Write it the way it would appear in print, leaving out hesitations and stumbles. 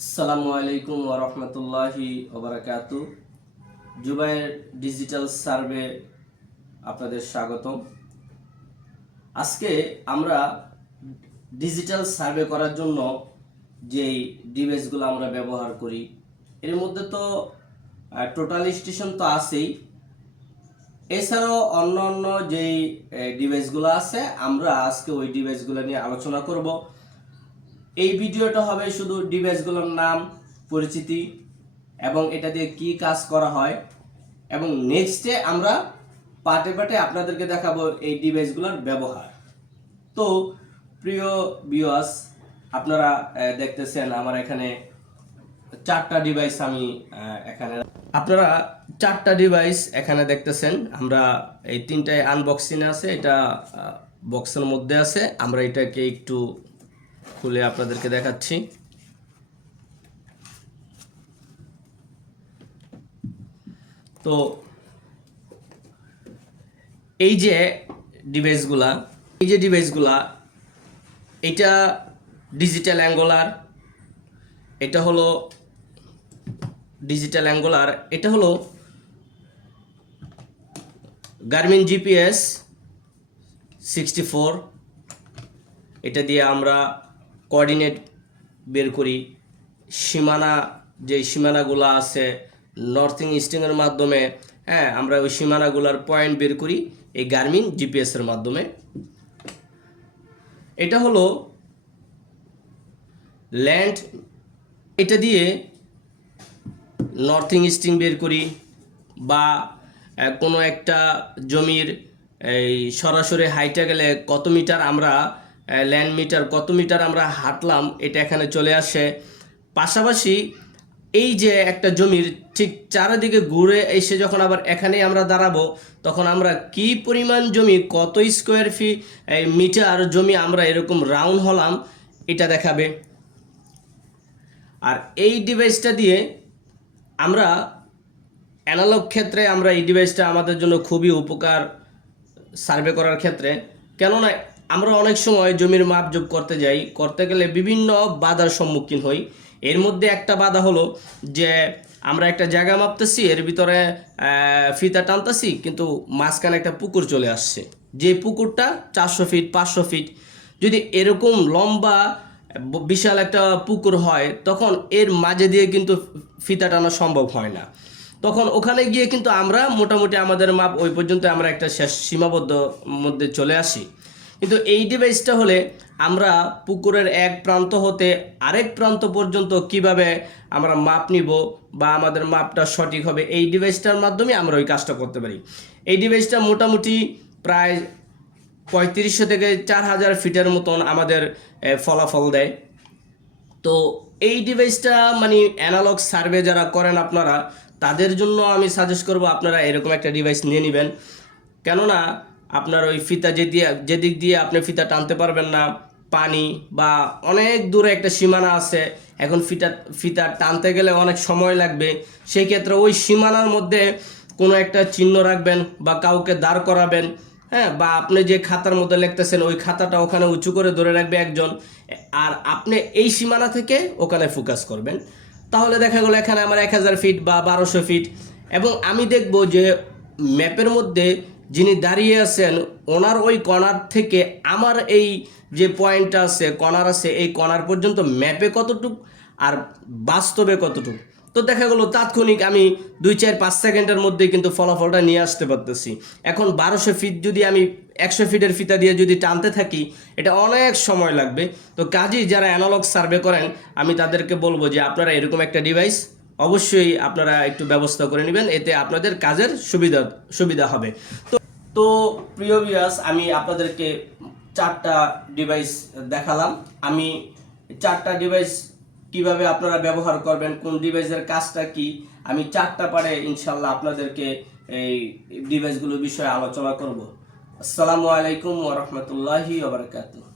আসসালামু আলাইকুম ওয়া রাহমাতুল্লাহি ওয়া বারাকাতুহু। জুবায়ের ডিজিটাল সার্ভে আপনাদের স্বাগতম। আজকে আমরা ডিজিটাল সার্ভে করার জন্য যেই ডিভাইসগুলো আমরা ব্যবহার করি এর মধ্যে তো টোটাল স্টেশন তো আছেই, এছাড়াও অন্য অন্য যেই ডিভাইসগুলো আছে আমরা আজকে ওই ডিভাইসগুলো নিয়ে আলোচনা করব। এই ভিডিওটা হবে শুধু ডিভাইসগুলোর নাম, পরিচিতি এবং এটা দিয়ে কি কাজ করা হয়, এবং নেক্সটে আমরা পার্টে পার্টে আপনাদেরকে দেখাবো এই ডিভাইসগুলোর ব্যবহার। তো প্রিয় ভিউয়ার্স, আপনারা দেখতেছেন আমার এখানে চারটা ডিভাইস এখানে দেখতেছেন। আমরা এই তিনটায় আনবক্সিং আছে, এটা বক্সের মধ্যে আছে। আমরা এটাকে একটু খুলে আপনাদেরকে দেখাচ্ছি। তো এই যে ডিভাইসগুলা এটা ডিজিটাল অ্যাঙ্গুলার, এটা হলো গার্মিন জিপিএস 64। এটা দিয়ে আমরা কোঅর্ডিনেট বের করি। সীমানাগুলো আছে নর্থিং ইস্টিংয়ের মাধ্যমে, আমরা ওই সীমানাগুলোর পয়েন্ট বের করি এই গার্মিন জিপিএসের মাধ্যমে। এটা হলো ল্যান্ড, এটা দিয়ে নর্থিং ইস্টিং বের করি, বা কোনো একটা জমির এই সরাসরি হাইটে গেলে কত মিটার আমরা ল্যান্ড মিটার, কত মিটার আমরা হাঁটলাম, এটা এখানে চলে আসে। পাশাপাশি এই যে একটা জমির ঠিক চারিদিকে ঘুরে এসে যখন আবার এখানেই আমরা দাঁড়াবো, তখন আমরা কি পরিমাণ জমি, কত স্কোয়ার মিটার জমি আমরা এরকম রাউন্ড হলাম এটা দেখাবে। আর এই ডিভাইসটা দিয়ে আমরা অ্যানালগ ক্ষেত্রে এই ডিভাইসটা আমাদের জন্য খুবই উপকার সার্ভে করার ক্ষেত্রে। কেননা আমরা অনেক সময় জমির মাপজোপ করতে গেলে বিভিন্ন বাধার সম্মুখীন হই। এর মধ্যে একটা বাধা হলো যে আমরা একটা জায়গা মাপতেছি, এর ভিতরে ফিতা টানতেছি, কিন্তু মাঝখানে একটা পুকুর চলে আসছে। যে পুকুরটা 400 ফিট 500 ফিট, যদি এরকম লম্বা বিশাল একটা পুকুর হয়, তখন এর মাঝে দিয়ে কিন্তু ফিতা টানা সম্ভব হয় না। তখন ওখানে গিয়ে কিন্তু আমরা মোটামুটি আমাদের মাপ ওই পর্যন্ত আমরা একটা শেষ সীমাবদ্ধ মধ্যে চলে আসি। কিন্তু এই ডিভাইসটা হলে আমরা পুকুরের এক প্রান্ত হতে আরেক প্রান্ত পর্যন্ত কিভাবে আমরা মাপ নিব বা আমাদের মাপটা সঠিক হবে, এই ডিভাইসটার মাধ্যমে আমরা ওই কাজটা করতে পারি। এই ডিভাইসটা মোটামুটি প্রায় 3500 থেকে 4000 ফিটের মতন আমাদের ফলাফল দেয়। তো এই ডিভাইসটা অ্যানালগ সার্ভে যারা করেন আপনারা, তাদের জন্য আমি সাজেস্ট করব আপনারা এরকম একটা ডিভাইস নিয়ে নেবেন। কেননা আপনার ওই ফিতা যেদিক দিয়ে আপনি ফিতা টানতে পারবেন না, পানি বা অনেক দূরে একটা সীমানা আছে, এখন ফিতা টানতে গেলে অনেক সময় লাগবে। সেই ক্ষেত্রে ওই সীমানার মধ্যে কোনো একটা চিহ্ন রাখবেন বা কাউকে দাঁড় করাবেন, বা আপনি যে খাতার মধ্যে লিখতেছেন ওই খাতাটা ওখানে উঁচু করে ধরে রাখবে একজন, আর আপনি এই সীমানা থেকে ওখানে ফোকাস করবেন। তাহলে দেখা গেলো এখানে আমার 1000 ফিট বা 1200 ফিট, এবং আমি দেখব যে ম্যাপের মধ্যে যিনি দাঁড়িয়ে আছেন ওনার ওই কর্নার থেকে আমার এই যে পয়েন্টটা আছে, কর্নার আছে, এই কর্নার পর্যন্ত ম্যাপে কতটুকু আর বাস্তবে কতটুকু। তো দেখা গেলো তাৎক্ষণিক আমি 2-4-5 সেকেন্ডের মধ্যে কিন্তু ফলাফলটা নিয়ে আসতে পারতেছি। এখন 1200 ফিট যদি আমি 100 ফিটের ফিতা দিয়ে যদি টানতে থাকি, এটা অনেক সময় লাগবে। তো কাজেই যারা অ্যানালগ সার্ভে করেন, আমি তাদেরকে বলবো যে আপনারা এরকম একটা ডিভাইস অবশ্যই আপনারা একটু ব্যবস্থা করে নেবেন, এতে আপনাদের কাজের সুবিধা হবে। তো প্রিয় ভিউয়ার্স, আমি আপনাদেরকে 4টা ডিভাইস দেখালাম। আমি 4টা ডিভাইস কিভাবে আপনারা ব্যবহার করবেন, কোন ডিভাইসের কাজটা কি, আমি 4টা পারে ইনশাল্লাহ আপনাদেরকে এই ডিভাইসগুলোর বিষয়ে আলোচনা করব। আসসালামু আলাইকুম ওয়া রাহমাতুল্লাহি ওয়া বারাকাতুহু।